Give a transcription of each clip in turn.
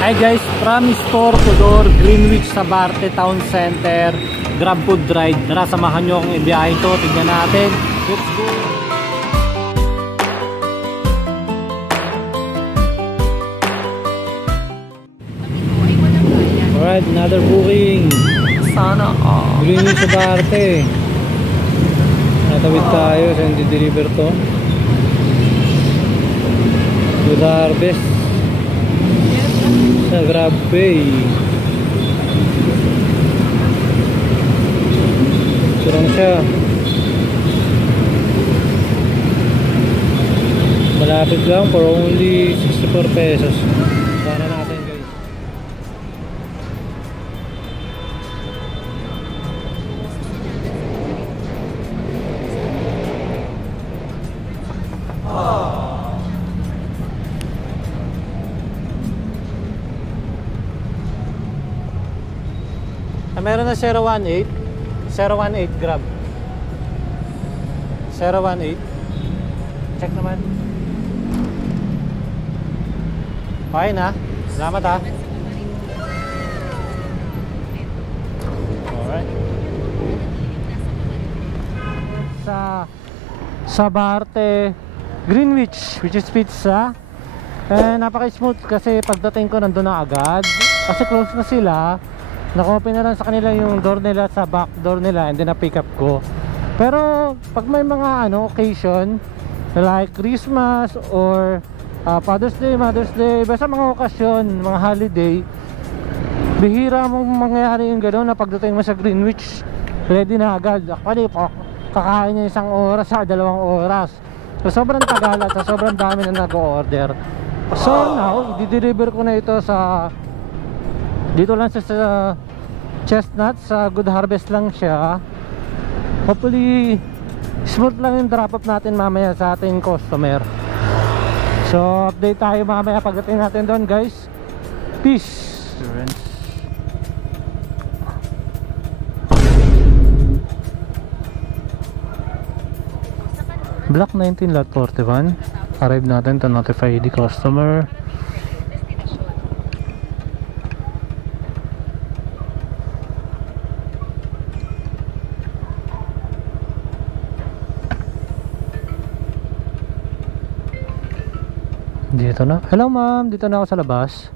Hi guys, from store to door, Greenwich sa Barte Town Center, Grab Food Ride. Tara, samahan nyo akong ibiyahe ito. Tignan natin. Let's go! Alright, another booking. Sana all. Greenwich sa Barte. Natawid tayo sa hindi deliver to. Good Harvest sa Grab Pay. Ito lang siya. Malapit lang for only 64 pesos. Sana natin guys. Meron na 018 Grab 018. Check naman. Okay na. Salamat ha. Alright. Sa Barte Greenwich, which is pizza. Napaka-smooth kasi pagdating ko nandun na agad. Kasi close na sila. Naka-open na lang sa kanila yung door nila sa back door nila and then na-pick up ko. Pero pag may mga occasion like Christmas or Father's Day, Mother's Day, basta mga okasyon, mga holiday, bihira mong mangyayari yung gano'n na pagdating mo sa Greenwich ready na agad. Actually kakain niya 1 oras sa 2 oras. So sobrang tagal at sobrang dami na nag-order. So now, i-deliver ko na ito sa dito lang sa Chestnut, sa Good Harvest lang siya. Hopefully smooth lang yung drop off natin mamaya sa ating customer. So update tayo mamaya pagdating natin doon guys. Peace. Block 19 lot 41. Arrive natin to notify the customer. Dito na. Hello ma'am, dito na ako sa labas.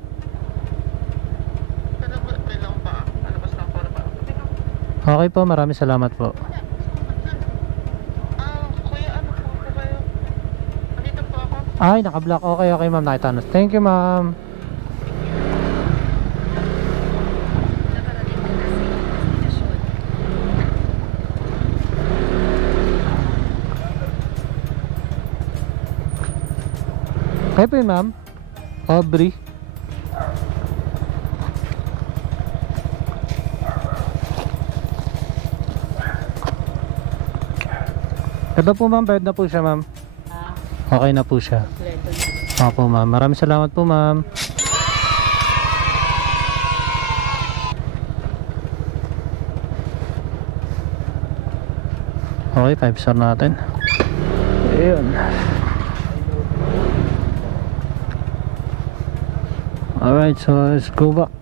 Okay po, maraming salamat po. Kuya, ano po kayo? Andito po ako. Ay, naka-block. Okay, okay ma'am, nakita na. Thank you ma'am. Kayo po yun ma'am? Aubrey. Ito po ma'am, bayad na po siya ma'am. Okay na po siya. Opo ma'am, maraming salamat po ma'am. Okay, 5 star natin. Ayun. Alright, so let's go back.